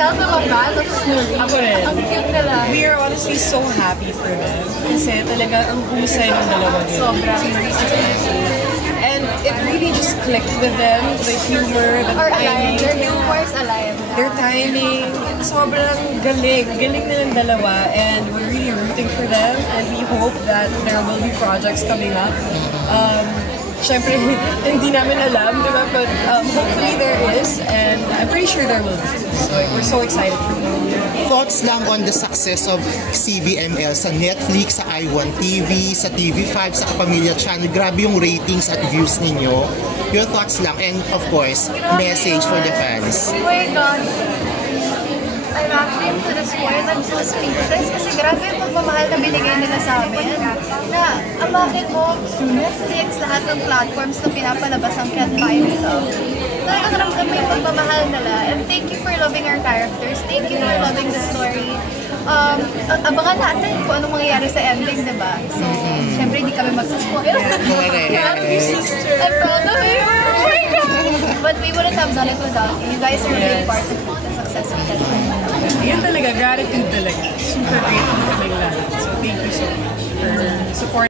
myself am a fan of Snurry. Ako rin. Ang cute nila. We are honestly so happy for them. Kasi talaga ang husay ng dalawa din. Sobra. Si Marisa and Angie. And it really just clicked with them. The humor, the timing. Their humor is alive. Their timing. Sobrang galing. Galing nilang dalawa. And we're really rooting for them. And we hope that there will be projects coming up. Siyempre, hindi namin alam, di ba? But hopefully there is, and I'm pretty sure there will be. So we're so excited for them. Thoughts lang on the success of CBML sa Netflix, sa iWant TV, sa TV5, sa Kapamilya Channel. Grabe yung ratings at views ninyo. Your thoughts lang, and of course, message for the fans. Oh my God. I'm actually to this point, I'm so speechless kasi grabe yung pagmamahal na binigay nila sa amin. Na, ang bakit mo, Netflix, lahat ng platforms na pinapalabas ang Cat 5 ito. Talagang naramdam mo yung pagmamahal nila. And thank you for loving our characters. Thank you for loving the story. Abangan natin kung anong mangyayari sa ending, diba? So, syempre hindi kami mag-spoil. I'm proud of you! Oh my God! But we wouldn't have done it without you. You guys are a big part of the success of Cat 5. Yan talaga, gratitude talaga. Super grateful kami lahat. So thank you so much for support.